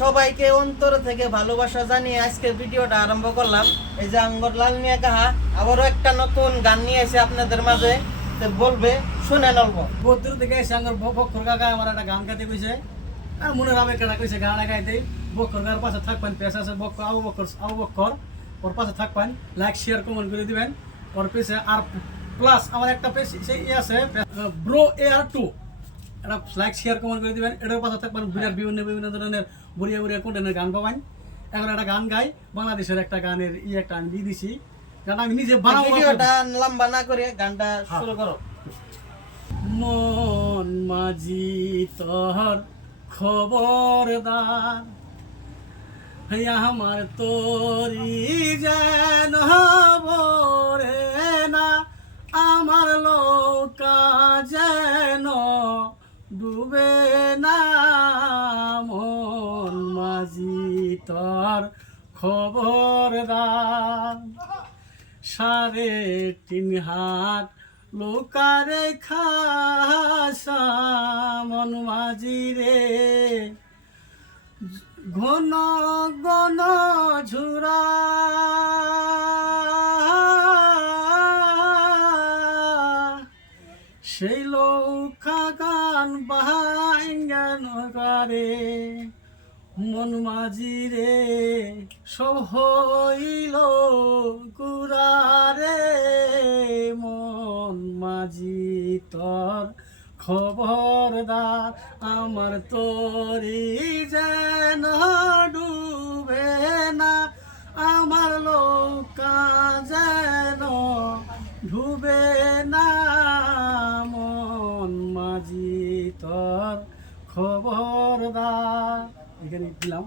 সবাইকে অন্তর থেকে ভালোবাসা জানিয়ে আজকে ভিডিওটা আরম্ভ করলাম। এই যে আঙ্গর লাল মিয়া কাহা আবারও একটা নতুন গান নিয়ে এসে আপনাদের মাঝে বলবে, শুনে নলব। বদুর থেকে এসে আঙ্গর বক্কর কাকা আমার একটা গান গাইতে কইছে, আর মনের আবেগ কাটা কইছে গান গাইতে। বক্কর কাকার পাশে থাকবেন, পেশ আছে বক্কর আবু বক্কর ওর পাশে থাকবেন। লাইক শেয়ার কমেন্ট করে দিবেন ওর পেছে। আর প্লাস আমার একটা পেজ সেই আছে ব্রো AR2, এটা লাইক শেয়ার কমেন্ট করে দিবেন। এটার পাশে থাকবেন বিভিন্ন বিভিন্ন ধরনের বুড়িয়া বুড়িয়া কন্টেন্টের গান পাবেন। এখন একটা গান গাই, বাংলাদেশের একটা গানের একটা আমি দিয়ে দিছি, গান আমি নিজে বানাবো। ভিডিওটা লম্বা না করে গানটা শুরু করো। মন মাঝি তোর খবরদার, আমার তোরি যেন বরে না, আমার লৌকা যেন ডুবে না। মন মাঝি তোর খবরদার, 3.5 হাত লোকারে খাসা মন মাঝি রে, ঘন ঘন ঝুরা সেই লৌকা গান বাহাইঙ্গান করে। মন মাঝি রে সব হইল কুরারে, মন মাঝি তোর খবরদার, আমার তোরি যেন ডুবে না, আমার লৌকা যেন ডুবে না। মন মাঝি তোর খবরদার, এখানে দিলাম।